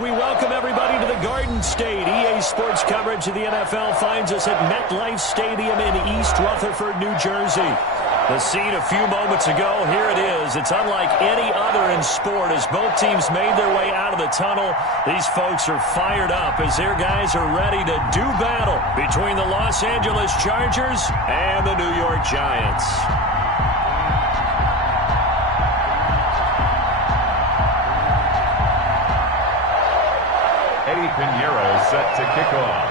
We welcome everybody to the Garden State. EA Sports coverage of the NFL finds us at MetLife Stadium in East Rutherford, New Jersey. The scene a few moments ago, here it is. It's unlike any other in sport as both teams made their way out of the tunnel. These folks are fired up as their guys are ready to do battle between the Los Angeles Chargers and the New York Giants. Eddie Pinheiro set to kick off.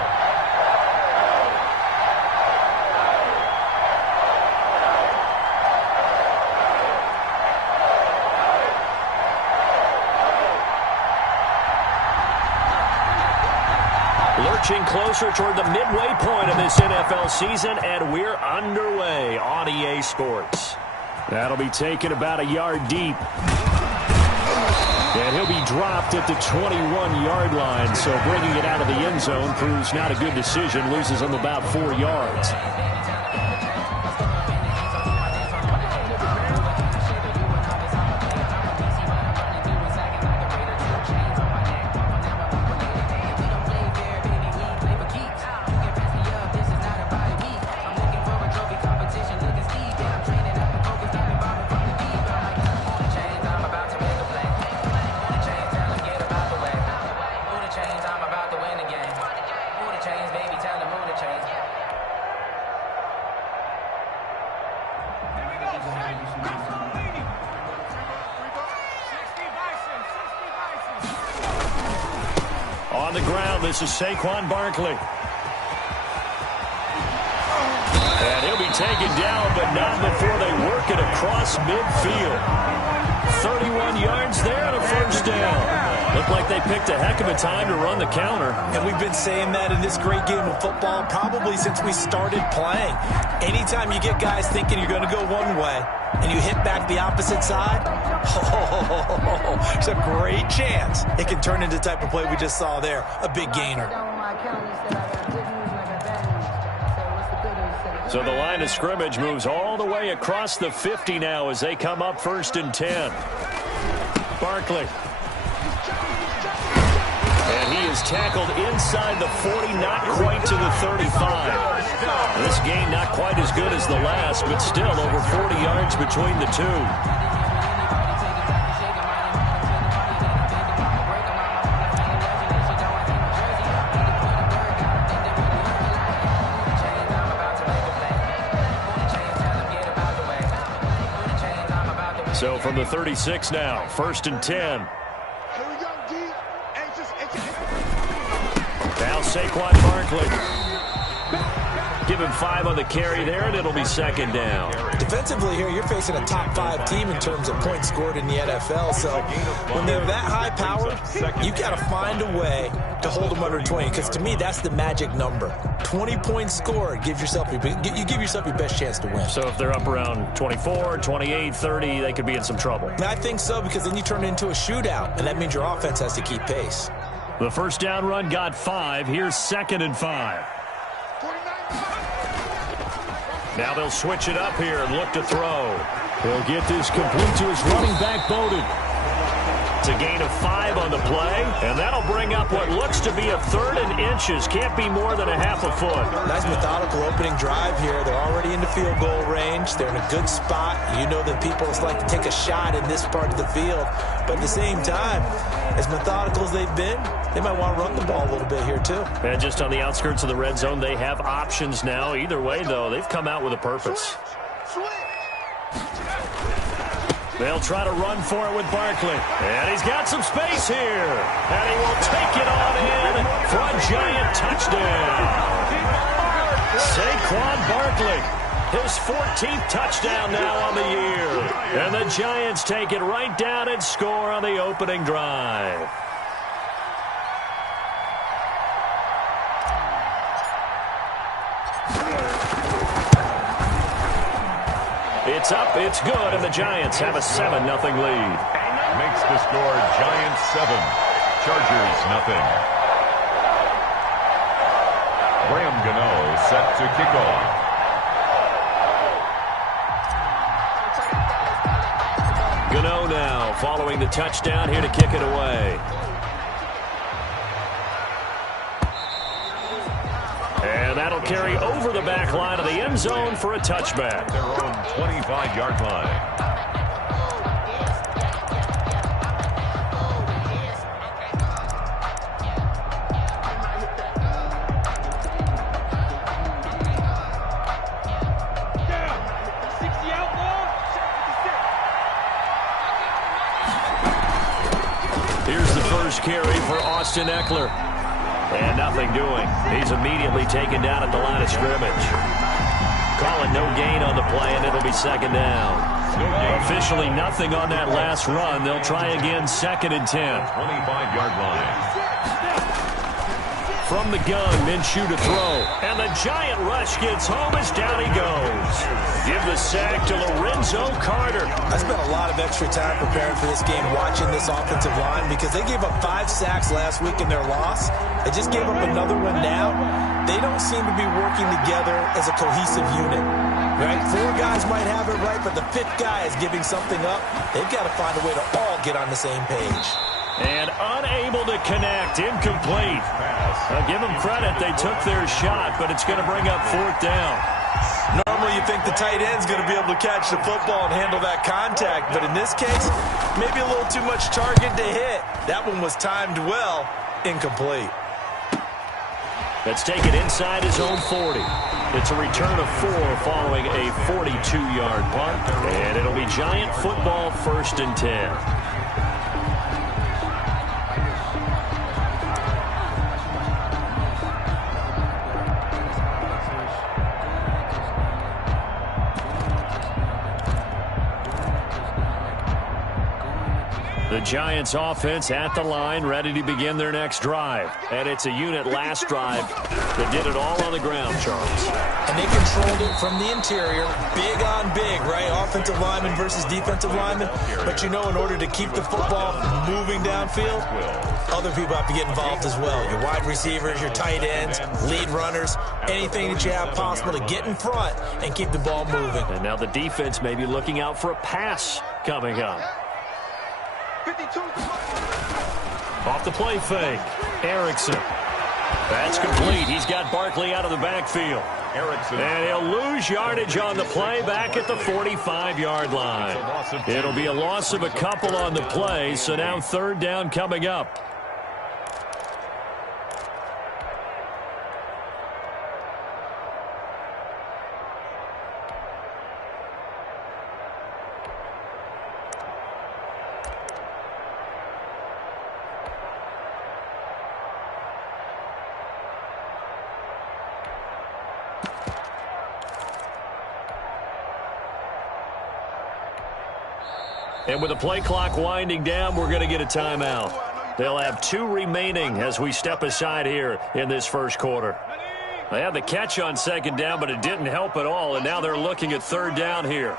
Lurching closer toward the midway point of this NFL season, and we're underway on EA Sports. That'll be taken about a yard deep. And he'll be dropped at the 21-yard line, so bringing it out of the end zone proves not a good decision, loses him about 4 yards. On the ground, this is Saquon Barkley. And he'll be taken down, but not before they work it across midfield. 31 yards there and a first down. Looked like they picked a heck of a time to run the counter. And we've been saying that in this great game of football probably since we started playing. Anytime you get guys thinking you're going to go one way and you hit back the opposite side, there's a great chance it can turn into the type of play we just saw there, a big gainer. So the line of scrimmage moves all the way across the 50 now as they come up 1st and 10. Barkley. And he is tackled inside the 40, not quite to the 35. This game not quite as good as the last, but still over 40 yards between the two. So from the 36 now, 1st and 10. Now Saquon Barkley. Give him 5 on the carry there, and it'll be 2nd down. Defensively here, you're facing a top 5 team in terms of points scored in the NFL. So when they're that high-powered, you got to find a way to hold them under 20. Because to me, that's the magic number. 20 points scored, you give yourself your best chance to win. So if they're up around 24, 28, 30, they could be in some trouble. I think so, because then you turn it into a shootout, and that means your offense has to keep pace. The first down run got 5. Here's 2nd and 5. Now they'll switch it up here and look to throw. He'll get this complete to his running back, Bowden. It's a gain of 5 on the play, and that'll bring up what looks to be a 3rd and inches. Can't be more than a half a foot. Nice methodical opening drive here. They're already in the field goal range. They're in a good spot. You know that people just like to take a shot in this part of the field. But at the same time, as methodical as they've been, they might want to run the ball a little bit here too. And just on the outskirts of the red zone, they have options now. Either way, though, they've come out with a purpose. They'll try to run for it with Barkley. And he's got some space here. And he will take it on in for a Giant touchdown. Saquon Barkley, his 14th touchdown now on the year. And the Giants take it right down and score on the opening drive. It's up, it's good, and the Giants have a 7-0 lead. Makes the score Giants 7, Chargers 0. Graham Gano set to kick off. Gano now following the touchdown here to kick it away. And that'll carry over the back line of the end zone for a touchback. Their own 25-yard line. Here's the first carry for Austin Eckler. And nothing doing. He's immediately taken down at the line of scrimmage. Calling no gain on the play, and it'll be second down. Officially nothing on that last run. They'll try again, 2nd and 10. 25-yard line. From the gun, Minshew to throw. And the giant rush gets home as down he goes. Give the sack to Lorenzo Carter. I spent a lot of extra time preparing for this game, watching this offensive line, because they gave up 5 sacks last week in their loss. They just gave up another one now. They don't seem to be working together as a cohesive unit. Right? 4 guys might have it right, but the 5th guy is giving something up. They've got to find a way to all get on the same page. And unable to connect, incomplete. Give them credit, they took their shot, but it's going to bring up 4th down. Normally you think the tight end's going to be able to catch the football and handle that contact, but in this case, maybe a little too much target to hit. That one was timed well, incomplete. Let's take it inside his own 40. It's a return of 4 following a 42-yard punt, and it'll be Giant football, 1st and 10. The Giants offense at the line, ready to begin their next drive. And it's a unit last drive that did it all on the ground, Charles. And they controlled it from the interior, big on big, right? Offensive lineman versus defensive lineman. But you know, in order to keep the football moving downfield, other people have to get involved as well. Your wide receivers, your tight ends, lead runners, anything that you have possible to get in front and keep the ball moving. And now the defense may be looking out for a pass coming up. Off the play fake. Erickson. That's complete. He's got Barkley out of the backfield. Erickson. And he'll lose yardage on the play back at the 45-yard line. It'll be a loss of a couple on the play, so now 3rd down coming up. And with the play clock winding down, we're going to get a timeout. They'll have 2 remaining as we step aside here in this first quarter. They had the catch on 2nd down, but it didn't help at all, and now they're looking at 3rd down here.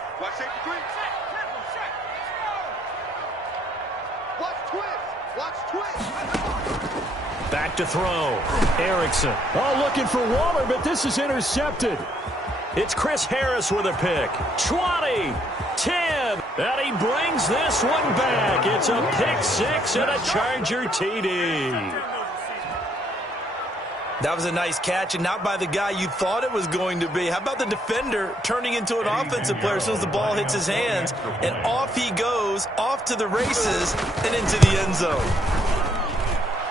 Back to throw. Erickson. Oh, looking for Waller, but this is intercepted. It's Chris Harris with a pick. 20, 10, and he brings this one back. It's a pick 6 and a Charger TD. That was a nice catch, and not by the guy you thought it was going to be. How about the defender turning into an offensive player as soon as the ball hits his hands, and off he goes, off to the races, and into the end zone.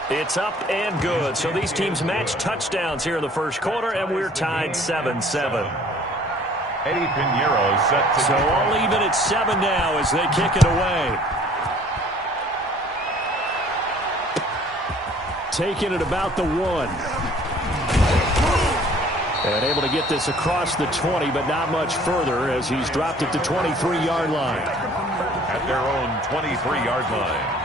It's up and good. So these teams match touchdowns here in the first quarter, and we're tied 7-7. Eddie Pinheiro set to... So all even at 7 now as they kick it away. Taking it about the 1. And able to get this across the 20, but not much further as he's dropped it to 23-yard line. At their own 23-yard line.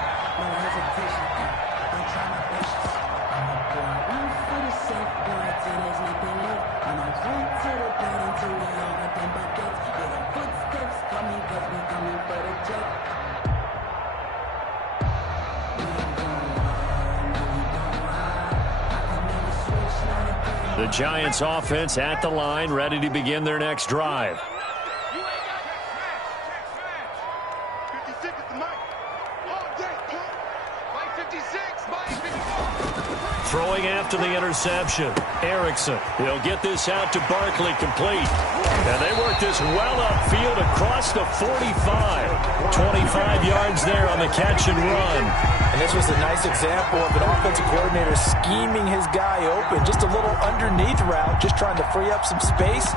The Giants offense at the line, ready to begin their next drive. Throwing after the interception. Erickson. He'll get this out to Barkley, complete. And they work this well upfield across the 45. 25 yards there on the catch and run. And this was a nice example of an offensive coordinator scheming his guy open. Just a little underneath route, just trying to free up some space.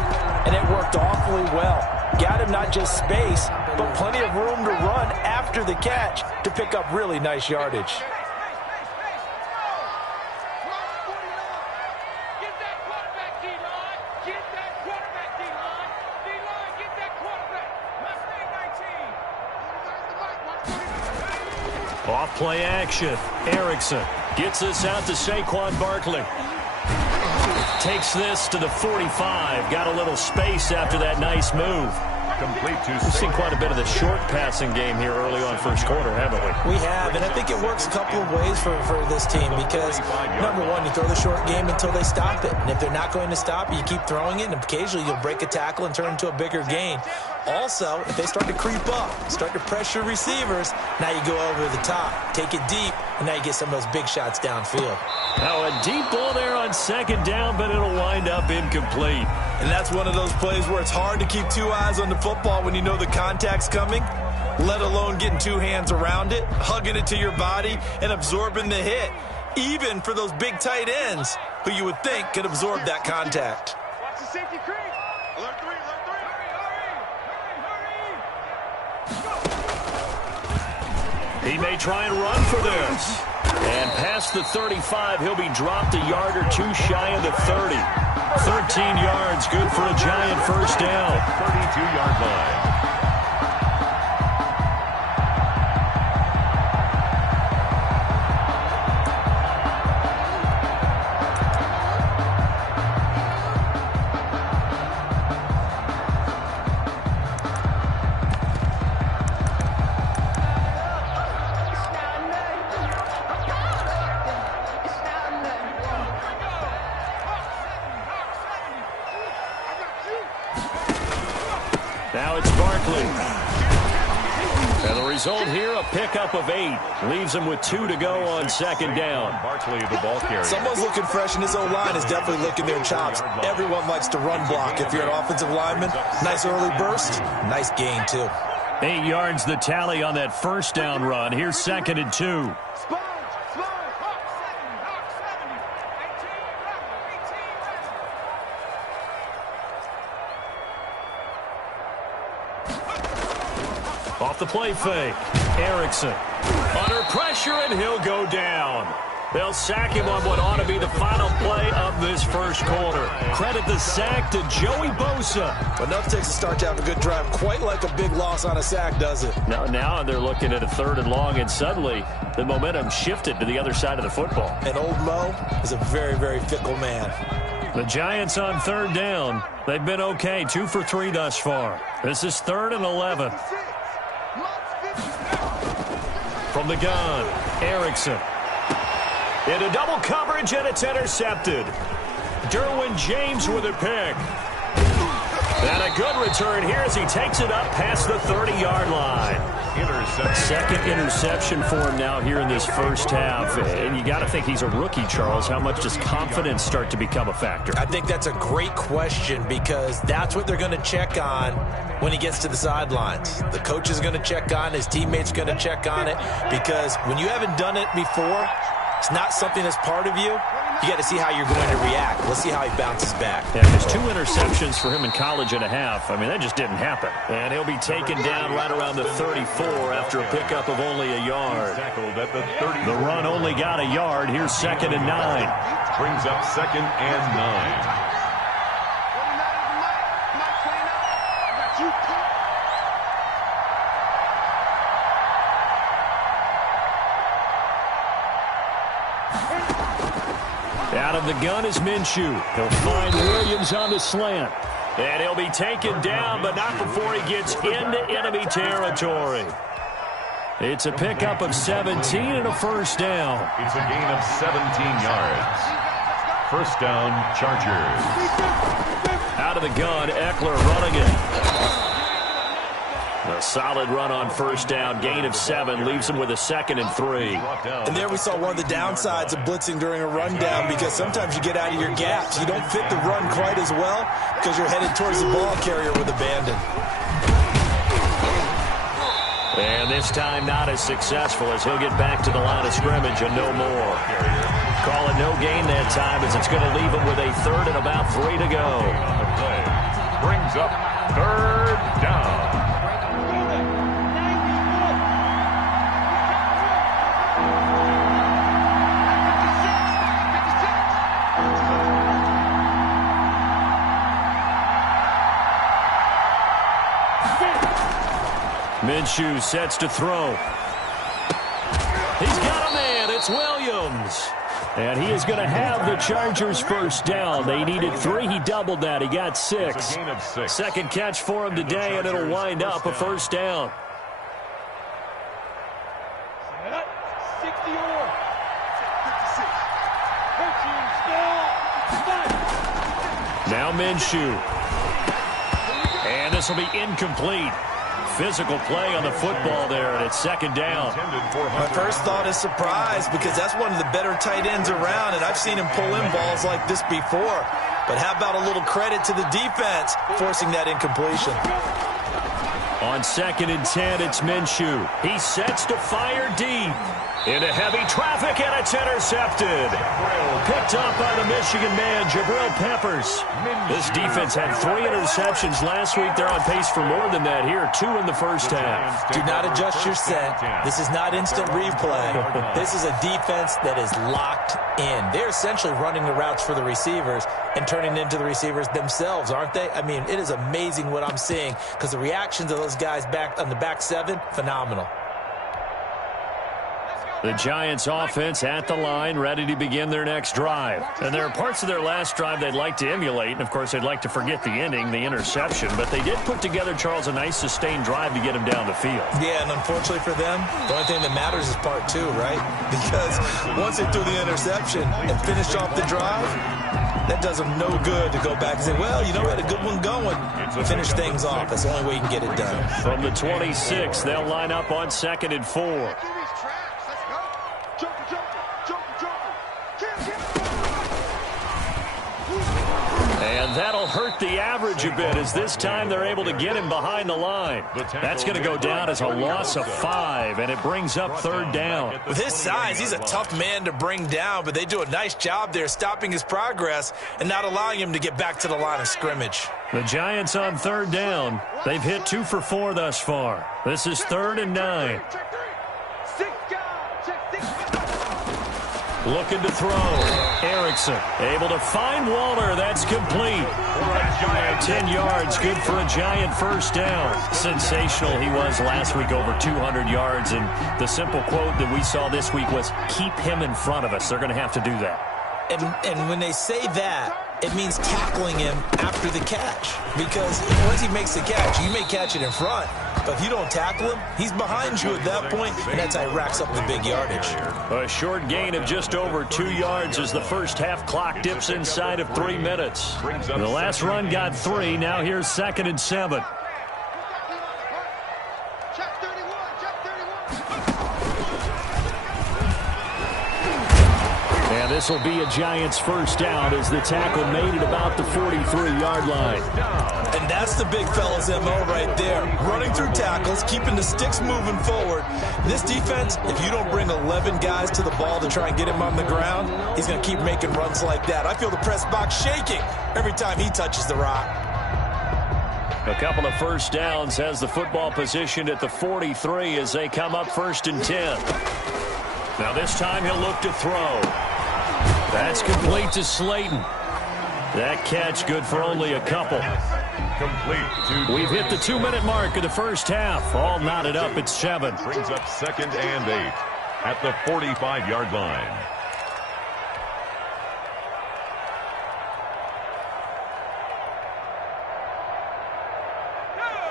And it worked awfully well. Got him not just space, but plenty of room to run after the catch to pick up really nice yardage. Off play action. Erickson gets this out to Saquon Barkley. Takes this to the 45. Got a little space after that nice move. Complete to We've seen quite a bit of the short passing game here early on first quarter, haven't we? We have, and I think it works a couple of ways for this team because, number one, you throw the short game until they stop it. And if they're not going to stop it, you keep throwing it, and occasionally you'll break a tackle and turn into a bigger gain. Also, if they start to creep up, start to pressure receivers, now you go over the top, take it deep, and now you get some of those big shots downfield. Now a deep ball there on second down, but it'll wind up incomplete. And that's one of those plays where it's hard to keep two eyes on the football when you know the contact's coming, let alone getting two hands around it, hugging it to your body, and absorbing the hit, even for those big tight ends who you would think could absorb that contact. Watch the safety creep. Alert 3, alert 3. Hurry. He may try and run for this. And past the 35, he'll be dropped a yard or two shy of the 30. 13 yards, good for a Giant first down. 32-yard line. Now it's Barkley. And the result here, a pickup of 8. Leaves him with 2 to go on second down. Barkley, the ball carrier. Someone's looking fresh, and his O-line is definitely licking their chops. Everyone likes to run block. If you're an offensive lineman, nice early burst, nice gain, too. 8 yards the tally on that first down run. Here's second and 2. Off the play fake. Erickson under pressure, and he'll go down. They'll sack him on what ought to be the final play of this first quarter. Credit the sack to Joey Bosa. Enough takes a start to have a good drive. Quite like a big loss on a sack, does it? Now they're looking at a 3rd and long, and suddenly the momentum shifted to the other side of the football. And old Mo is a very, very fickle man. The Giants on 3rd down. They've been okay, 2 for 3 thus far. This is 3rd and 11. From the gun, Erickson. Into double coverage, and it's intercepted. Derwin James with a pick. And a good return here as he takes it up past the 30-yard line. Second interception for him now here in this first half. And you got to think he's a rookie, Charles. How much does confidence start to become a factor? I think that's a great question because that's what they're going to check on when he gets to the sidelines. The coach is going to check on, his teammates are going to check on it because when you haven't done it before, it's not something that's part of you. You got to see how you're going to react. Let's see how he bounces back. Yeah, there's 2 interceptions for him in college and a half. I mean, that just didn't happen. And he'll be taken down right around the 34 after a pickup of only a yard. The run only got a yard. Here's 2nd and 9. Brings up 2nd and 9. Out of the gun is Minshew. He'll find Williams on the slant. And he'll be taken down, but not before he gets into enemy territory. It's a pickup of 17 and a first down. It's a gain of 17 yards. First down, Chargers. Out of the gun, Eckler running it. The Solid run on first down. Gain of 7 leaves him with a 2nd and 3. And there we saw one of the downsides of blitzing during a rundown, because sometimes you get out of your gaps. You don't fit the run quite as well because you're headed towards the ball carrier with abandon. And this time not as successful, as he'll get back to the line of scrimmage and no more. Call it no gain that time, as it's going to leave him with a 3rd and about 3 to go. Brings up 3rd down. Minshew sets to throw. He's got a man. It's Williams. And he is going to have the Chargers first down. They needed 3. He doubled that. He got 6. Second catch for him today, and it'll wind up a first down. Now Minshew. And this will be incomplete. Physical play on the football there, and it's 2nd down. My first thought is surprise, because that's one of the better tight ends around, and I've seen him pull in balls like this before. But how about a little credit to the defense forcing that incompletion? On 2nd and 10, it's Minshew. He sets to fire deep. Into heavy traffic, and it's intercepted. Picked up by the Michigan man, Jabril Peppers. This defense had 3 interceptions last week. They're on pace for more than that here. 2 in the first half. Do not adjust your set. This is not instant replay. This is a defense that is locked in. They're essentially running the routes for the receivers and turning into the receivers themselves, aren't they? I mean, it is amazing what I'm seeing, because the reactions of those guys back on the back 7, phenomenal. The Giants offense at the line, ready to begin their next drive. And there are parts of their last drive they'd like to emulate. And, of course, they'd like to forget the ending, the interception. But they did put together, Charles, a nice sustained drive to get him down the field. Yeah, and unfortunately for them, the only thing that matters is part 2, right? Because once they threw the interception and finished off the drive, that does them no good to go back and say, well, you know, we had a good one going. Finish things off. That's the only way you can get it done. From the 26, they'll line up on 2nd and 4. And that'll hurt the average a bit, as this time they're able to get him behind the line. That's going to go down as a loss of 5, and it brings up 3rd down. With his size, he's a tough man to bring down, but they do a nice job there stopping his progress and not allowing him to get back to the line of scrimmage. The Giants on 3rd down. They've hit 2 for 4 thus far. This is 3rd and 9. Looking to throw. Erickson able to find Waller. That's complete. 10 yards, good for a Giant first down. Sensational he was last week, over 200 yards. And the simple quote that we saw this week was, keep him in front of us. They're going to have to do that. And when they say that, it means tackling him after the catch. Because once he makes the catch, you may catch it in front. But if you don't tackle him, he's behind you at that point, and that's how he racks up the big yardage. A short gain of just over 2 yards as the first half clock dips inside of 3 minutes. The last run got 3. Now here's 2nd and 7. And this will be a Giants first down as the tackle made at about the 43-yard line. And that's the big fella's MO right there. Running through tackles, keeping the sticks moving forward. This defense, if you don't bring 11 guys to the ball to try and get him on the ground, he's going to keep making runs like that. I feel the press box shaking every time he touches the rock. A couple of first downs has the football positioned at the 43 as they come up 1st and 10. Now this time he'll look to throw. That's complete to Slayton. That catch good for only a couple. We've hit the 2-minute mark of the first half. All knotted up at 7. Brings up 2nd and 8 at the 45-yard line.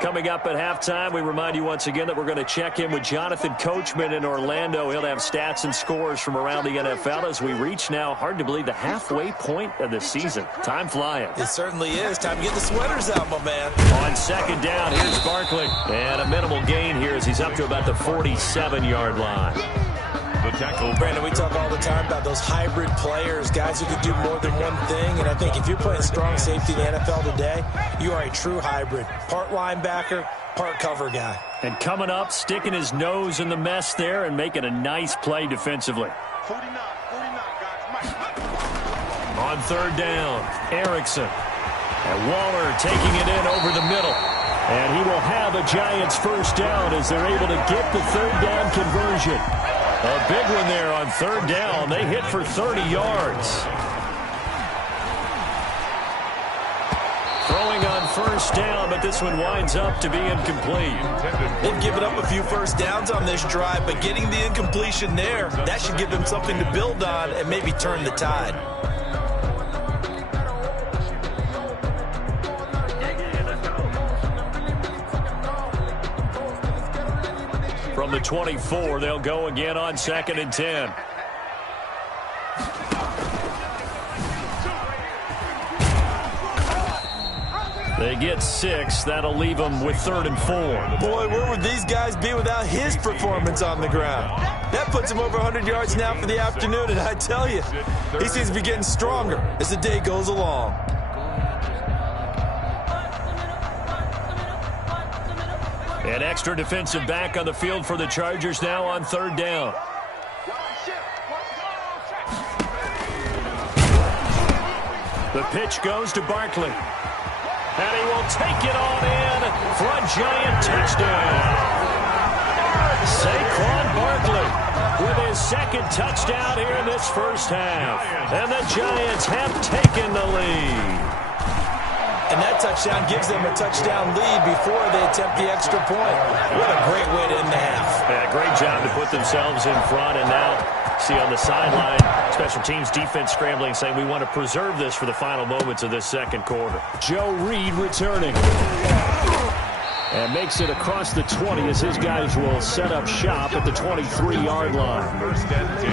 Coming up at halftime, we remind you once again that we're going to check in with Jonathan Coachman in Orlando. He'll have stats and scores from around the NFL as we reach now, hard to believe, the halfway point of the season. Time flying. It certainly is. Time to get the sweaters out, my man. On second down, here's Barkley. And a minimal gain here as he's up to about the 47-yard line. The tackle. Brandon, we talk all the time about those hybrid players, guys who can do more than one thing. And I think if you're playing strong safety in the NFL today, you are a true hybrid. Part linebacker, part cover guy. And coming up, sticking his nose in the mess there and making a nice play defensively. 49, guys. On third down, Erickson. And Waller taking it in over the middle. And he will have a Giants first down as they're able to get the third down conversion. A big one there on third down. They hit for 30 yards. Throwing on first down, but this one winds up to be incomplete. They've given up a few first downs on this drive, but getting the incompletion there, that should give them something to build on and maybe turn the tide. From the 24, they'll go again on 2nd and 10. They get 6. That'll leave them with 3rd and 4. Boy, where would these guys be without his performance on the ground? That puts him over 100 yards now for the afternoon, and I tell you, he seems to be getting stronger as the day goes along. An extra defensive back on the field for the Chargers now on third down. The pitch goes to Barkley. And he will take it on in for a Giant touchdown. Saquon Barkley with his second touchdown here in this first half. And the Giants have taken the lead. And that touchdown gives them a touchdown lead before they attempt the extra point. What a great way to end the half. Yeah, great job to put themselves in front. And now, see on the sideline, special teams defense scrambling, saying we want to preserve this for the final moments of this second quarter. Joe Reed returning. And makes it across the 20 as his guys will set up shop at the 23-yard line. First and 10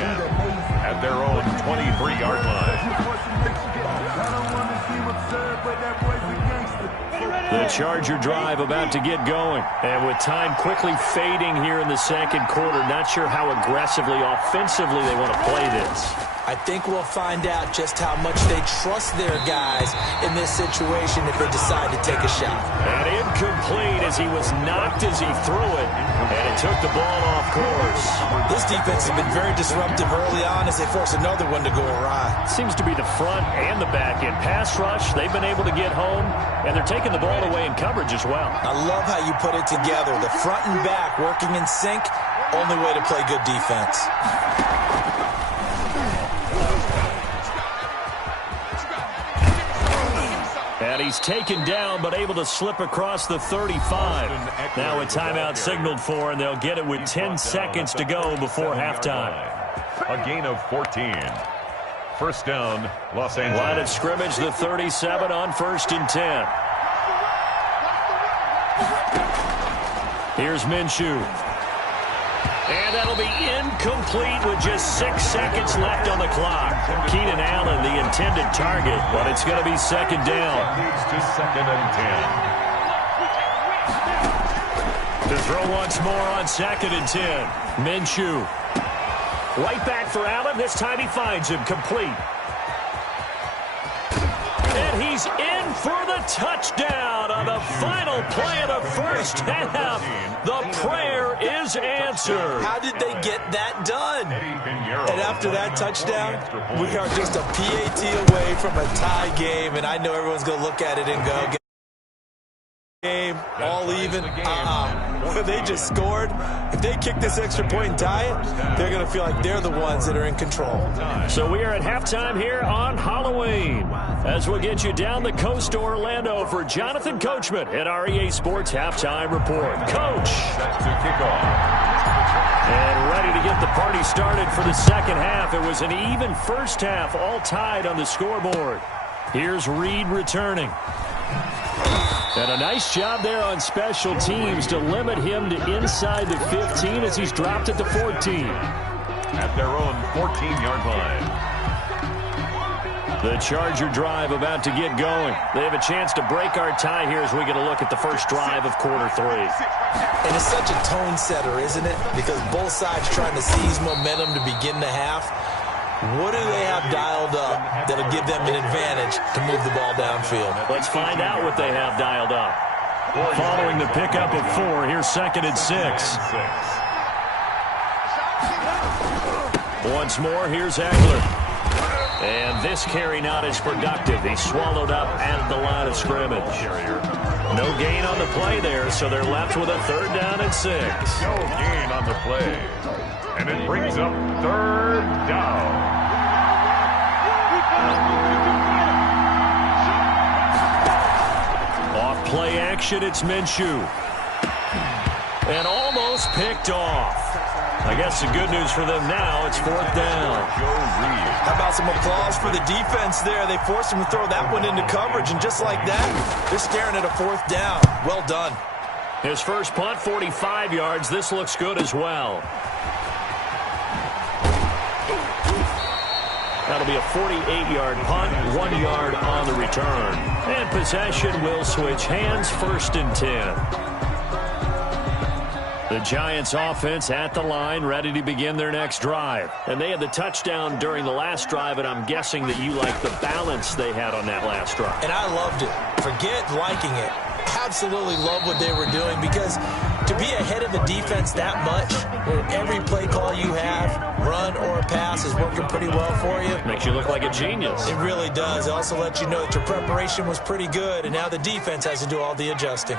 at their own 23-yard line. The Charger drive about to get going. And with time quickly fading here in the second quarter, not sure how aggressively, offensively they want to play this. I think we'll find out just how much they trust their guys in this situation if they decide to take a shot. And incomplete as he was knocked as he threw it. And it took the ball off course. This defense has been very disruptive early on as they force another one to go awry. Seems to be the front and the back end. Pass rush, they've been able to get home. And they're taking the ball away in coverage as well. I love how you put it together. The front and back working in sync. Only way to play good defense. And he's taken down, but able to slip across the 35. Now a timeout signaled for, and they'll get it with 10 seconds to go before halftime. A gain of 14. First down, Los Angeles. Line of scrimmage, the 37 on 1st and 10. Here's Minshew. And that'll be incomplete with just 6 seconds left on the clock. Keenan Allen, the intended target, but it's going to be second down. Leads to 2nd and 10. To throw once more on 2nd and 10. Minshew. Right back for Allen. This time he finds him complete. And he's in for the touchdown on the final play of the first half. The prayer is answered. How did they get that done? And after that touchdown, we are just a PAT away from a tie game, and I know everyone's going to look at it and go, game, all even. They just scored. If they kick this extra point and tie it, they're going to feel like they're the ones that are in control. So we are at halftime here on Halloween, as we'll get you down the coast to Orlando for Jonathan Coachman at our EA Sports Halftime Report. Coach. Set to kick off. And ready to get the party started for the second half. It was an even first half, all tied on the scoreboard. Here's Reed returning. And a nice job there on special teams to limit him to inside the 15 as he's dropped at the 14. At their own 14-yard line. The Charger drive about to get going. They have a chance to break our tie here as we get a look at the first drive of quarter 3. And it's such a tone setter, isn't it? Because both sides trying to seize momentum to begin the half. What do they have dialed up that'll give them an advantage to move the ball downfield? Let's find out what they have dialed up. Following the pickup of 4, here's 2nd and 6. Once more, here's Eckler. And this carry not as productive. He's swallowed up at the line of scrimmage. No gain on the play there, so they're left with a 3rd down and 6. No gain on the play. And it brings up 3rd down. Off play action, it's Minshew. And almost picked off. I guess the good news for them now, it's 4th down. How about some applause for the defense there? They forced him to throw that one into coverage, and just like that, they're staring at a 4th down. Well done. His first punt, 45 yards. This looks good as well. That'll be a 48-yard punt, 1 yard on the return. And possession will switch hands, 1st and 10. The Giants offense at the line, ready to begin their next drive. And they had the touchdown during the last drive, and I'm guessing that you like the balance they had on that last drive. And I loved it. Forget liking it. Absolutely love what they were doing, because to be ahead of a defense that much, where every play call you have, run or pass, is working pretty well for you. Makes you look like a genius. It really does. It also lets you know that your preparation was pretty good, and now the defense has to do all the adjusting.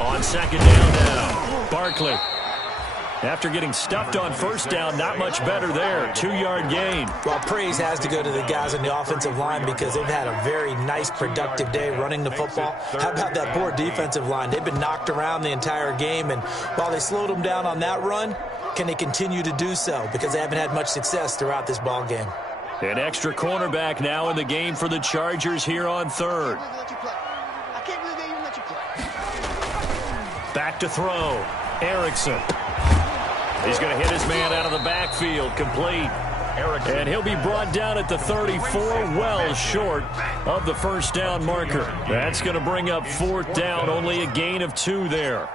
On 2nd down now, Barkley. After getting stuffed on 1st down, not much better there. 2-yard gain. Well, praise has to go to the guys on the offensive line, because they've had a very nice, productive day running the football. How about that poor defensive line? They've been knocked around the entire game, and while they slowed them down on that run, can they continue to do so? Because they haven't had much success throughout this ball game. An extra cornerback now in the game for the Chargers here on 3rd. Back to throw. Erickson. He's going to hit his man out of the backfield, complete. And he'll be brought down at the 34, well short of the 1st down marker. That's going to bring up 4th down, only a gain of 2 there.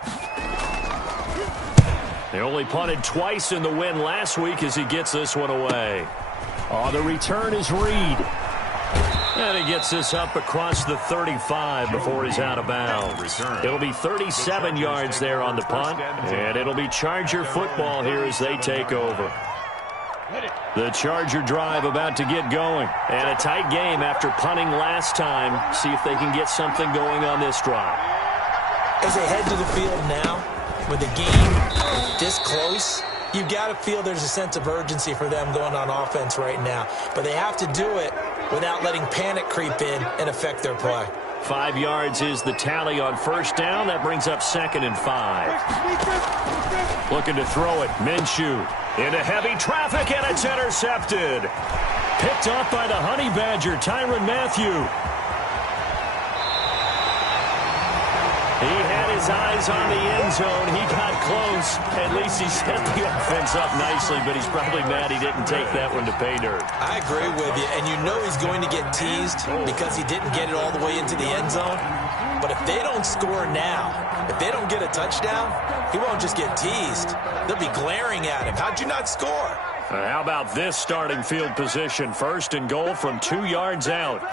They only punted twice in the win last week as he gets this one away. Oh, the return is Reed. And he gets this up across the 35 before he's out of bounds. It'll be 37 yards there on the punt, and it'll be Charger football here as they take over. The Charger drive about to get going, and a tight game after punting last time. See if they can get something going on this drive. As they head to the field now, with the game this close, you've got to feel there's a sense of urgency for them going on offense right now. But they have to do it without letting panic creep in and affect their play. 5 yards is the tally on 1st down. That brings up 2nd and 5. Looking to throw it. Minshew into heavy traffic, and it's intercepted. Picked off by the Honey Badger, Tyrann Mathieu. He had his eyes on the end zone. He got close. At least he set the offense up nicely, but he's probably mad he didn't take that one to pay dirt. I agree with you, and you know he's going to get teased because he didn't get it all the way into the end zone. But if they don't score now, if they don't get a touchdown, he won't just get teased. They'll be glaring at him. How'd you not score? How about this starting field position? 1st and goal from 2 yards out.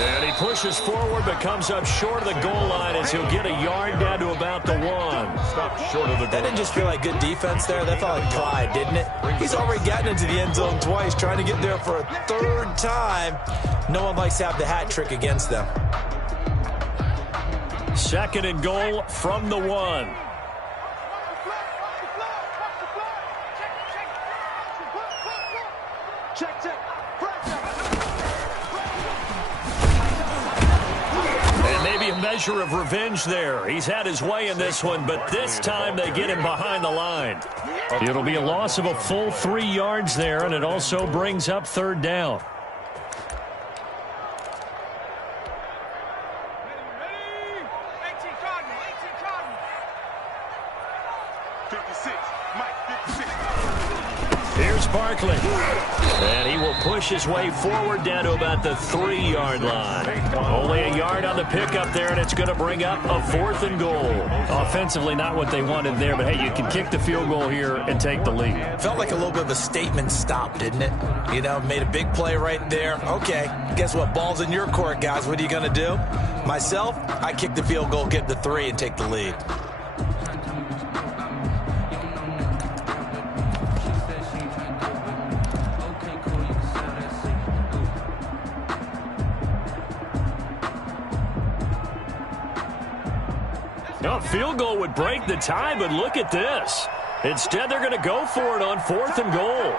And he pushes forward but comes up short of the goal line as he'll get a yard down to about the 1. Stop short of the goal. That didn't just feel like good defense there. That felt like pride, didn't it? He's already gotten into the end zone twice, trying to get there for a 3rd time. No one likes to have the hat trick against them. 2nd and goal from the 1. A measure of revenge there. He's had his way in this one, but this time they get him behind the line. It'll be a loss of a full 3 yards there, and it also brings up 3rd down. 56. Mike, 56. Here's Barkley. And he will push his way forward down to about the 3-yard line. Only a yard on the pickup there, and it's going to bring up a 4th and goal. Offensively, not what they wanted there, but hey, you can kick the field goal here and take the lead. Felt like a little bit of a statement stop, didn't it? You know, made a big play right there. Okay, guess what? Ball's in your court, guys. What are you going to do? Myself, I kick the field goal, get the 3, and take the lead. No, field goal would break the tie, but look at this. Instead, they're going to go for it on 4th and goal.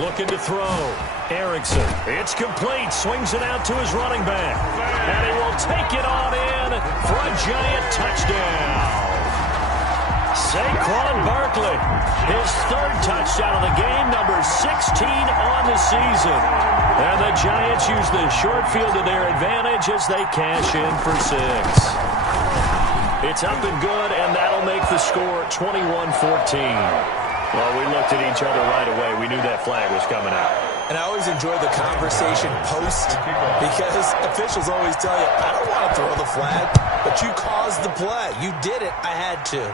Looking to throw. Erickson. It's complete. Swings it out to his running back. And he will take it on in for a giant touchdown. Saquon Barkley, his 3rd touchdown of the game, number 16 on the season. And the Giants use the short field to their advantage as they cash in for 6. It's up and good, and that'll make the score 21-14. Well, we looked at each other right away. We knew that flag was coming out. And I always enjoy the conversation post because officials always tell you, I don't want to throw the flag, but you caused the play. You did it. I had to.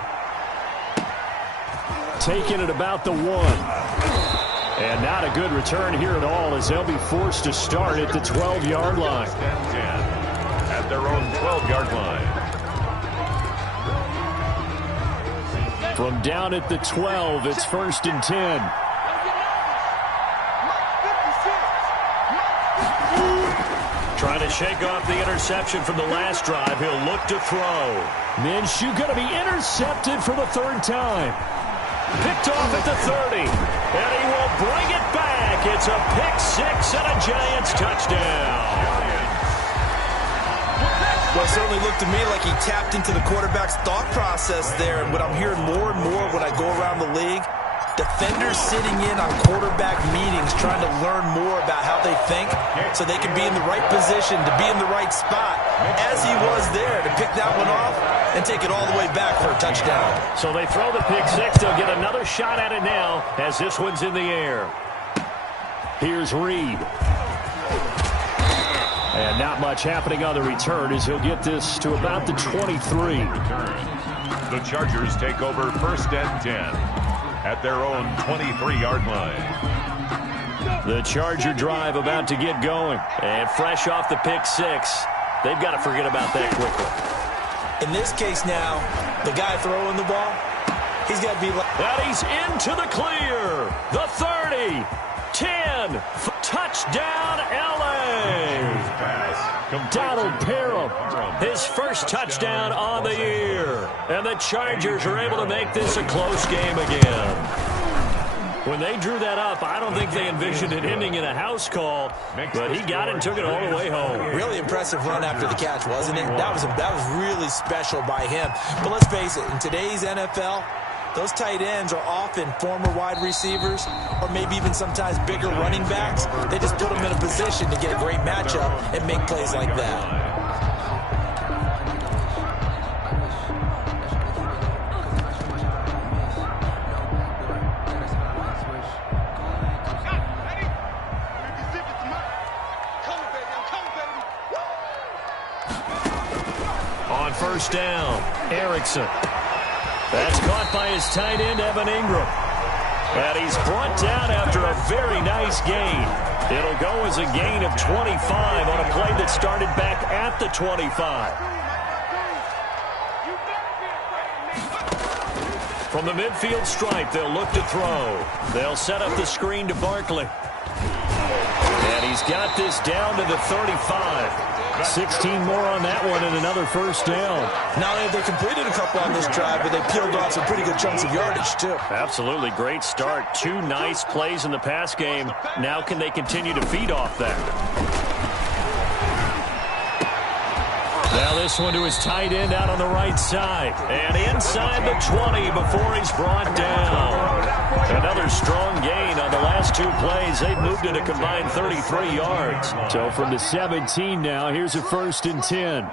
Taking it about the 1. And not a good return here at all as they'll be forced to start at the 12-yard line. At their own 12-yard line. From down at the 12, it's 1st and 10. Trying to shake off the interception from the last drive. He'll look to throw. Minshew going to be intercepted for the 3rd time. Picked off at the 30. And he will bring it back. It's a pick 6 and a Giants touchdown. Well, it certainly looked to me like he tapped into the quarterback's thought process there. And what I'm hearing more and more when I go around the league, defenders sitting in on quarterback meetings trying to learn more about how they think so they can be in the right position to be in the right spot, as he was there to pick that one off and take it all the way back for a touchdown. So they throw the pick 6. They'll get another shot at it now as this one's in the air. Here's Reed. And not much happening on the return as he'll get this to about the 23. The Chargers take over 1st and 10 at their own 23-yard line. The Charger drive about to get going. And fresh off the pick 6, they've got to forget about that quickly. In this case now, the guy throwing the ball, he's got to be like... And he's into the clear. The 30, 10, touchdown L.A. Donald Parham, his 1st touchdown on the year. And the Chargers are able to make this a close game again. When they drew that up, I don't think they envisioned it ending in a house call, but he got it and took it all the way home. Really impressive run after the catch, wasn't it? That was really special by him. But let's face it, in today's NFL, those tight ends are often former wide receivers or maybe even sometimes bigger running backs. They just put them in a position to get a great matchup and make plays like that. On 1st down, Erickson. That's caught by his tight end, Evan Ingram. And he's brought down after a very nice gain. It'll go as a gain of 25 on a play that started back at the 25. From the midfield stripe, they'll look to throw. They'll set up the screen to Barkley. And he's got this down to the 35. 16 more on that one and another 1st down. Not only have they completed a couple on this drive, but they peeled off some pretty good chunks of yardage, too. Absolutely great start. 2 nice plays in the pass game. Now can they continue to feed off that? Now this one to his tight end out on the right side. And inside the 20 before he's brought down. Another strong gain on the last 2 plays. They've moved it a combined 33 yards. So from the 17 now, here's a 1st and 10.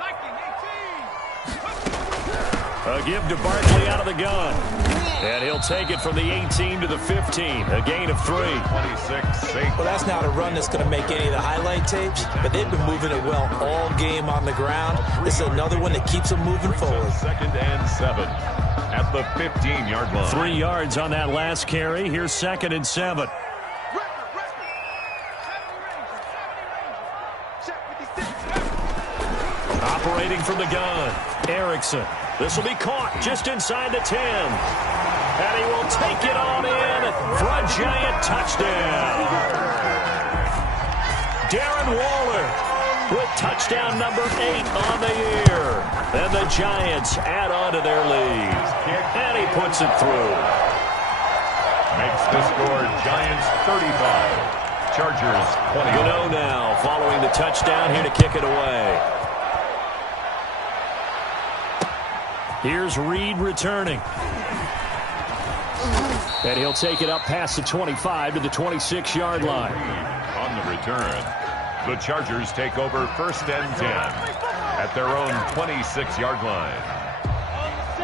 A give to Barkley out of the gun. And he'll take it from the 18 to the 15. A gain of 3. 26. Well, that's not a run that's going to make any of the highlight tapes, but they've been moving it well all game on the ground. This is another one that keeps them moving forward. 2nd and 7 at the 15-yard line. 3 yards on that last carry. Here's 2nd and 7. Operating from the gun, Erickson. This will be caught just inside the 10. And he will take it on in for a giant touchdown. Darren Waller with touchdown number 8 on the year. And the Giants add on to their lead. And he puts it through. Makes the score Giants 35. Chargers 20. Gano now following the touchdown here to kick it away. Here's Reed returning. And he'll take it up past the 25 to the 26-yard line. On the return, the Chargers take over 1st and 10 at their own 26-yard line.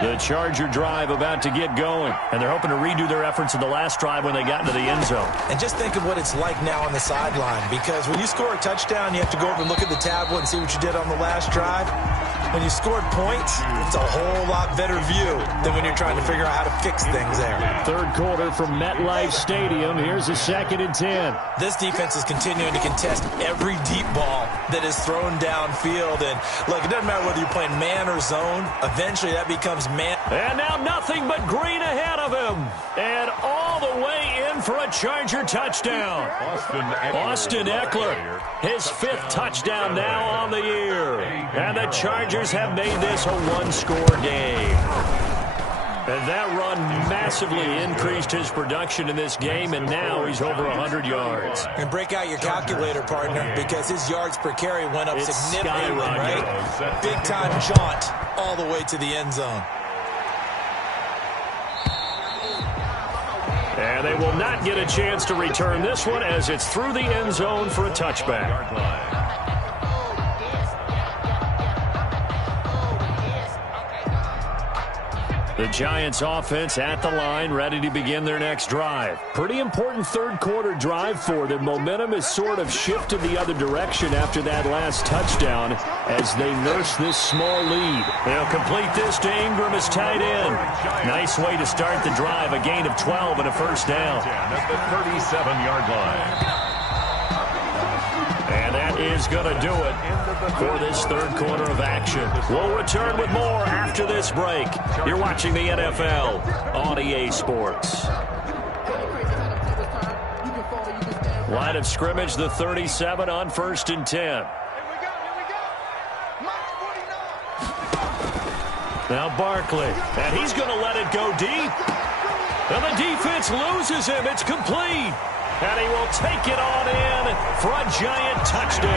The Charger drive about to get going, and they're hoping to redo their efforts in the last drive when they got into the end zone. And just think of what it's like now on the sideline, because when you score a touchdown, you have to go over and look at the tablet and see what you did on the last drive. When you scored points, it's a whole lot better view than when you're trying to figure out how to fix things there. 3rd quarter from MetLife Stadium. Here's a 2nd and 10. This defense is continuing to contest every deep ball that is thrown downfield. And look, it doesn't matter whether you're playing man or zone. Eventually, that becomes man. And now nothing but green ahead of him. And all the way in for a Charger touchdown. Austin Eckler, his 5th touchdown now on the year. And the Chargers have made this a one-score game. And that run massively increased his production in this game, and now he's over 100 yards. And break out your calculator, partner, because his yards per carry went up significantly, right? Big-time jaunt all the way to the end zone. And they will not get a chance to return this one as it's through the end zone for a touchback. The Giants offense at the line, ready to begin their next drive. Pretty important 3rd quarter drive for them. Momentum has sort of shifted the other direction after that last touchdown as they nurse this small lead. They'll complete this to Ingram as tight end. Nice way to start the drive, a gain of 12 and a 1st down. At the 37-yard line. And that is going to do it for this 3rd quarter of action. We'll return with more after this break. You're watching the NFL on EA Sports. Line of scrimmage, the 37 on 1st and 10. Now Barkley, and he's going to let it go deep. And the defense loses him. It's complete. And he will take it on in for a giant touchdown.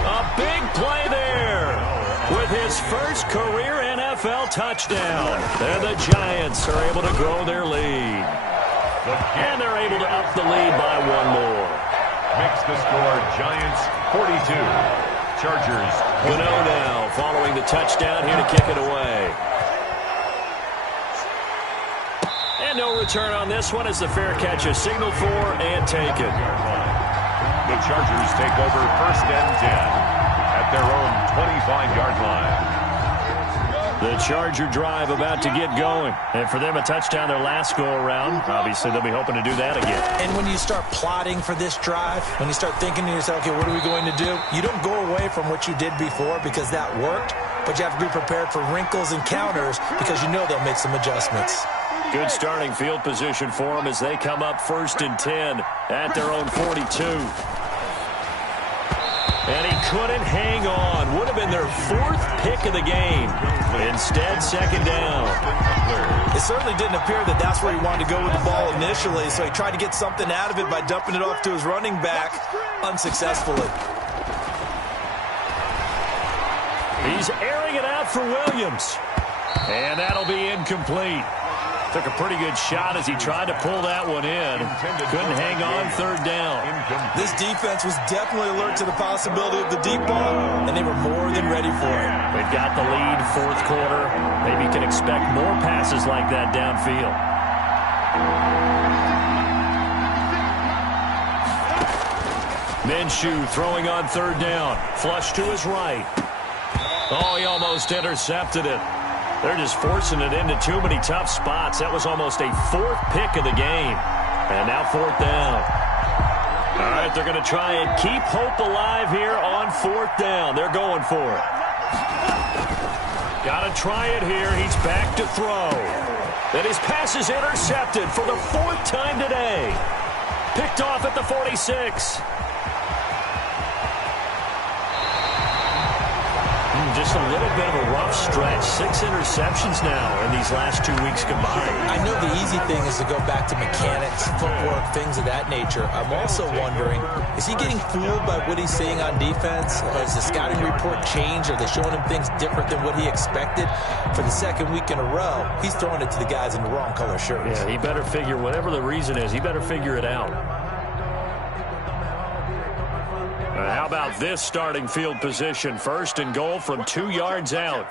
A big play there with his first career NFL touchdown. And the Giants are able to grow their lead. And they're able to up the lead by 1 more. Makes the score Giants 42. Chargers. Gano now following the touchdown here to kick it away. And no return on this one as the fair catch is signaled for and taken. The Chargers take over 1st and 10 at their own 25-yard line. The Charger drive about to get going. And for them, a touchdown their last go-around. Obviously, they'll be hoping to do that again. And when you start plotting for this drive, when you start thinking to yourself, okay, what are we going to do? You don't go away from what you did before because that worked, but you have to be prepared for wrinkles and counters because you know they'll make some adjustments. Good starting field position for them as they come up 1st and 10 at their own 42. And he couldn't hang on. Would have been their 4th pick of the game. Instead, 2nd down. It certainly didn't appear that that's where he wanted to go with the ball initially, so he tried to get something out of it by dumping it off to his running back unsuccessfully. He's airing it out for Williams. And that'll be incomplete. Took a pretty good shot as he tried to pull that one in. Couldn't hang on 3rd down. This defense was definitely alert to the possibility of the deep ball, and they were more than ready for it. They've got the lead, fourth quarter. Maybe you can expect more passes like that downfield. Minshew throwing on third down. Flush to his right. Oh, he almost intercepted it. They're just forcing it into too many tough spots. That was almost a fourth pick of the game. And now fourth down. All right, they're going to try and keep hope alive here on fourth down. They're going for it. Got to try it here. He's back to throw. And his pass is intercepted for the fourth time today. Picked off at the 46. Just a little bit of a rough stretch. 6 interceptions now in these last 2 weeks combined. I know the easy thing is to go back to mechanics, footwork, things of that nature. I'm also wondering, is he getting fooled by what he's seeing on defense? Has the scouting report changed? Are they showing him things different than what he expected? For the second week in a row, he's throwing it to the guys in the wrong color shirts. Yeah, he better figure, whatever the reason is, he better figure it out. How about this starting field position? First and goal from 2 yards out.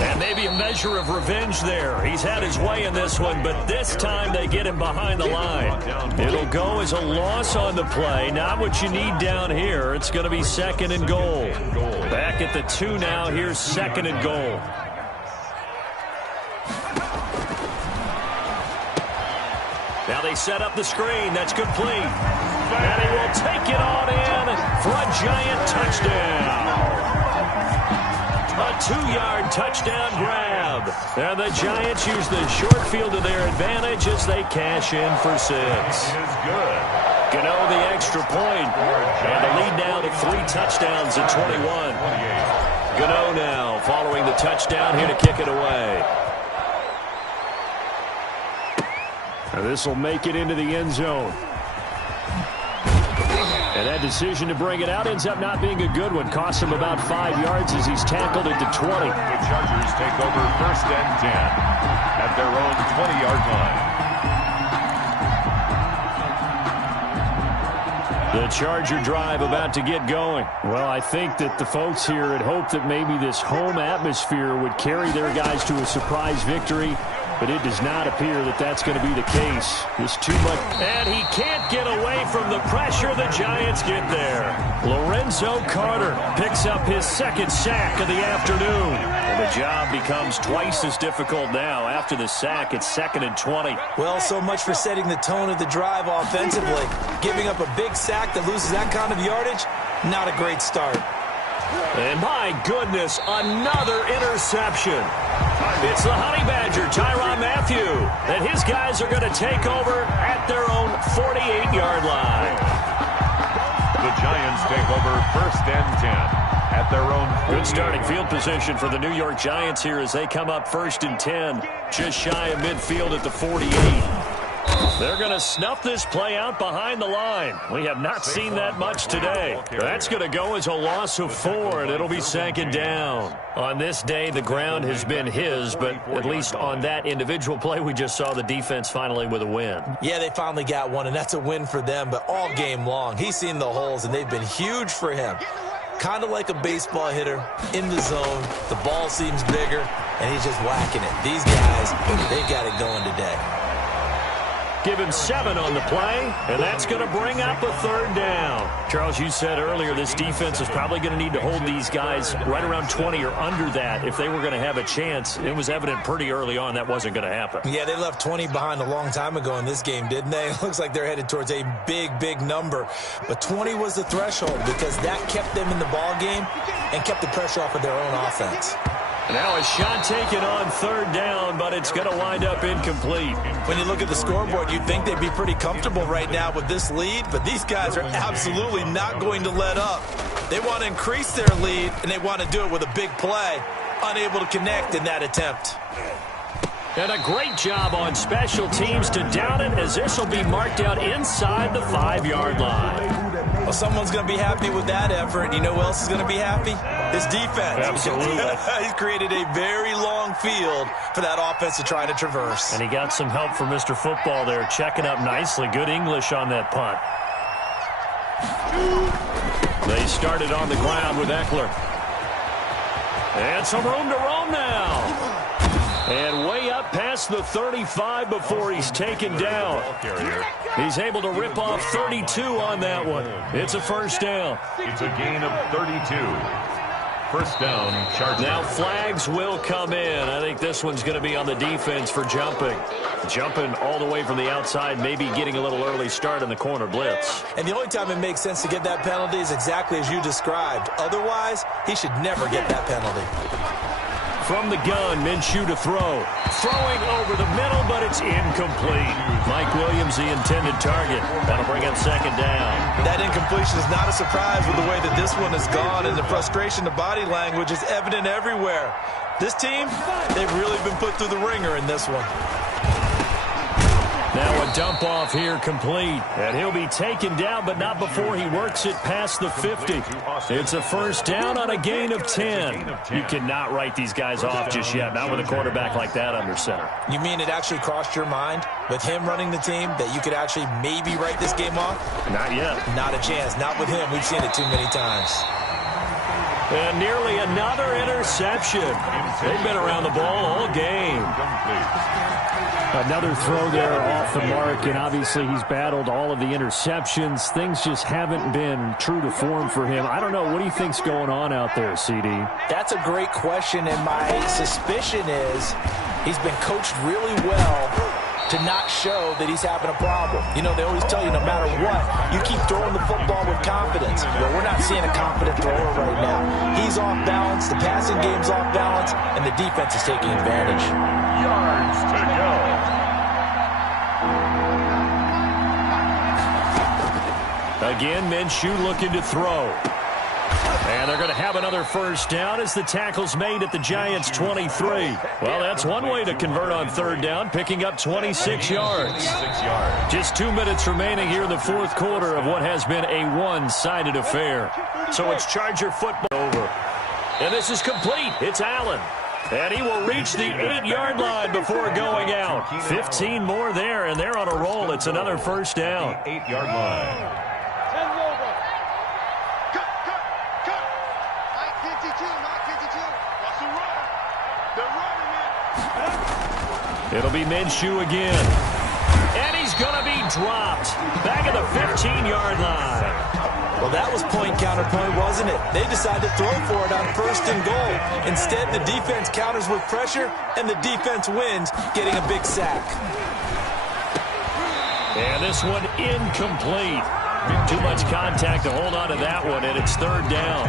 And maybe a measure of revenge there. He's had his way in this one, but this time they get him behind the line. It'll go as a loss on the play. Not what you need down here. It's going to be second and goal. Back at the 2 now. Here's second and goal. Now they set up the screen. That's complete. And he will take it on in for a giant touchdown. A 2-yard touchdown grab. And the Giants use the short field to their advantage as they cash in for 6. Gano the extra point. And the lead now to 3 touchdowns at 21. Gano now following the touchdown here to kick it away. This will make it into the end zone. And that decision to bring it out ends up not being a good one. Costs him about 5 yards as he's tackled it to 20. The Chargers take over first and 10 at their own 20-yard line. The Charger drive about to get going. Well, I think that the folks here had hoped that maybe this home atmosphere would carry their guys to a surprise victory. But it does not appear that that's going to be the case. There's too much. And he can't get away from the pressure. The Giants get there. Lorenzo Carter picks up his second sack of the afternoon. And the job becomes twice as difficult now. After the sack, it's second and 20. Well, so much for setting the tone of the drive offensively. Giving up a big sack that loses that kind of yardage, not a great start. And my goodness, another interception. It's the Honey Badger, Tyrann Mathieu, and his guys are going to take over at their own 48-yard line. The Giants take over first and 10 at their own 48. Good starting field position for the New York Giants here as they come up first and 10, just shy of midfield at the 48. They're going to snuff this play out behind the line. We have not seen that much today. That's going to go as a loss of 4, and it'll be second down. On this day, the ground has been his, but at least on that individual play, we just saw the defense finally with a win. Yeah, they finally got one, and that's a win for them, but all game long, he's seen the holes, and they've been huge for him. Kind of like a baseball hitter in the zone. The ball seems bigger, and he's just whacking it. These guys, they've got it going today. Give him 7 on the play, and that's going to bring up a third down. Charles, you said earlier this defense is probably going to need to hold these guys right around 20 or under that if they were going to have a chance. It was evident pretty early on that wasn't going to happen. Yeah, they left 20 behind a long time ago in this game, didn't they? It looks like they're headed towards a big, big number. But 20 was the threshold because that kept them in the ball game and kept the pressure off of their own offense. Now a shot taken on third down, but it's going to wind up incomplete. When you look at the scoreboard, you'd think they'd be pretty comfortable right now with this lead, but these guys are absolutely not going to let up. They want to increase their lead, and they want to do it with a big play. Unable to connect in that attempt. And a great job on special teams to down it, as this will be marked out inside the 5-yard line. Well, someone's going to be happy with that effort. You know who else is going to be happy? His defense. Absolutely. He's created a very long field for that offense to try to traverse. And he got some help from Mr. Football there, checking up nicely. Good English on that punt. They started on the ground with Eckler. And some room to roam now. And way up past the 35 before he's taken down. He's able to rip off 32 on that one. It's a first down. It's a gain of 32. First down, Chargers. Now flags will come in. I think this one's going to be on the defense for jumping. Jumping all the way from the outside, maybe getting a little early start in the corner blitz. And the only time it makes sense to get that penalty is exactly as you described. Otherwise, he should never get that penalty. From the gun, Minshew to throw. Throwing over the middle, but it's incomplete. Mike Williams, the intended target. That'll bring up second down. That incompletion is not a surprise with the way that this one has gone, and the frustration, the body language is evident everywhere. This team, they've really been put through the ringer in this one. Now a dump off here complete. And he'll be taken down, but not before he works it past the 50. It's a first down on a gain of 10. You cannot write these guys off just yet, not with a quarterback like that under center. You mean it actually crossed your mind with him running the team that you could actually maybe write this game off? Not yet. Not a chance. Not with him. We've seen it too many times. And nearly another interception. They've been around the ball all game. Another throw there off the mark, and obviously he's battled all of the interceptions. Things just haven't been true to form for him. I don't know. What do you think's going on out there, CD? That's a great question, and my suspicion is he's been coached really well to not show that he's having a problem. You know, they always tell you no matter what, you keep throwing the football with confidence. Well, we're not seeing a confident thrower right now. He's off balance, the passing game's off balance, and the defense is taking advantage. Yards to go. Again, Minshew looking to throw. And they're going to have another first down as the tackle's made at the Giants' 23. Well, that's one way to convert on third down, picking up 26 yards. Just 2 minutes remaining here in the fourth quarter of what has been a one-sided affair. So it's Charger football over. And this is complete. It's Allen. And he will reach the 8-yard line before going out. 15 more there, and they're on a roll. It's another first down. 8-yard line. It'll be Minshew again. And he's going to be dropped. Back at the 15-yard line. Well, that was point counterpoint, wasn't it? They decided to throw for it on first and goal. Instead, the defense counters with pressure, and the defense wins, getting a big sack. And this one incomplete. Too much contact to hold on to that one, and it's third down.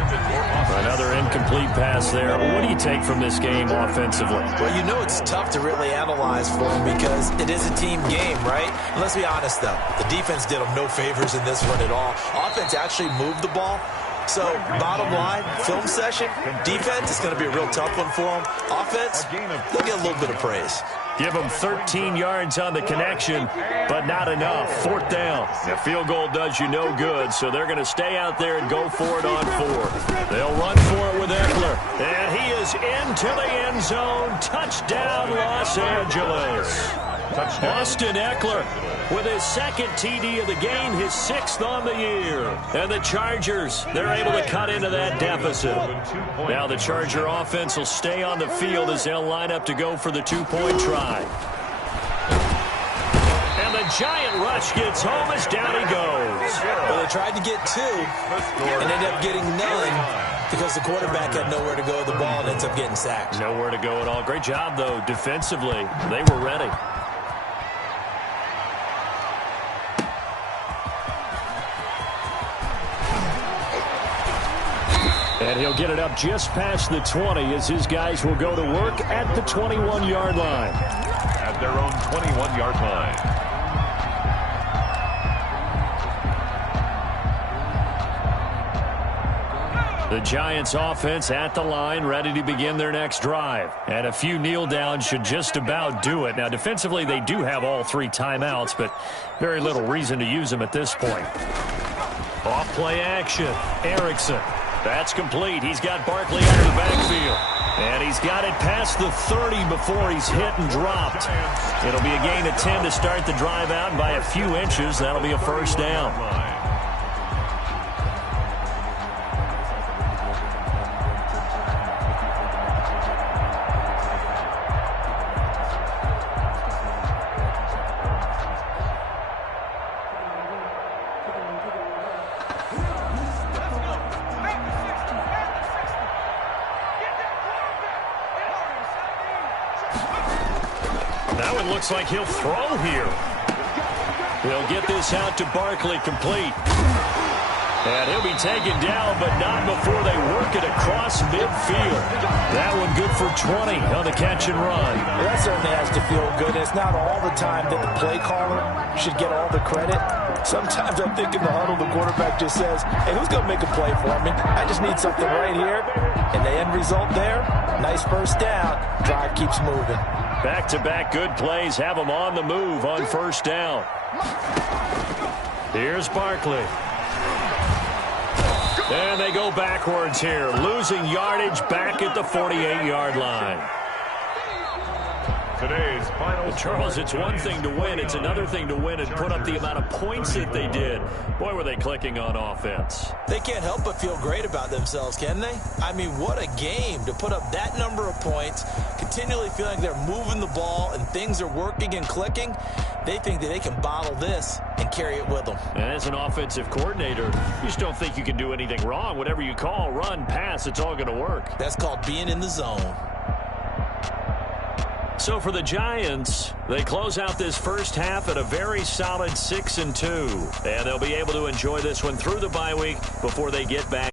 Another incomplete pass there. What do you take from this game offensively? Well, you know it's tough to really analyze for them because it is a team game, right? And let's be honest, though. The defense did them no favors in this one at all. Offense actually moved the ball. So, bottom line, film session, defense is going to be a real tough one for them. Offense, they'll get a little bit of praise. Give them 13 yards on the connection, but not enough. Fourth down. A field goal does you no good, so they're going to stay out there and go for it on fourth. They'll run for it with Eckler. And he is into the end zone. Touchdown, Los Angeles. Austin Eckler with his second TD of the game, his 6th on the year. And the Chargers, they're able to cut into that deficit. Now the Charger offense will stay on the field as they'll line up to go for the two-point try. And the giant rush gets home as down he goes. Well, they tried to get 2 and ended up getting none because the quarterback had nowhere to go with the ball and ends up getting sacked. Nowhere to go at all. Great job, though, defensively. They were ready. And he'll get it up just past the 20 as his guys will go to work at the 21-yard line. At their own 21-yard line. The Giants offense at the line, ready to begin their next drive. And a few kneel downs should just about do it. Now, defensively, they do have all 3 timeouts, but very little reason to use them at this point. Off play action. Erickson That's complete. He's got Barkley out of the backfield. And he's got it past the 30 before he's hit and dropped. It'll be a gain of 10 to start the drive out, and by a few inches, that'll be a first down. That one looks like he'll throw here. He'll get this out to Barkley, complete. And he'll be taken down, but not before they work it across midfield. That one good for 20 on the catch and run. Well, that certainly has to feel good. It's not all the time that the play caller should get all the credit. Sometimes I think in the huddle, the quarterback just says, hey, who's going to make a play for me? I just need something right here. And the end result there, nice first down. Drive keeps moving. Back-to-back good plays have them on the move on first down. Here's Barkley. And they go backwards here, losing yardage back at the 48-yard line. Today's final. Well, Charles, it's one thing to win. It's another thing to win and put up the amount of points that they did. Boy, were they clicking on offense. They can't help but feel great about themselves, can they? I mean, what a game to put up that number of points, continually feeling like they're moving the ball and things are working and clicking. They think that they can bottle this and carry it with them. And as an offensive coordinator, you just don't think you can do anything wrong. Whatever you call, run, pass, it's all going to work. That's called being in the zone. So for the Giants, they close out this first half at a very solid 6-2. And they'll be able to enjoy this one through the bye week before they get back.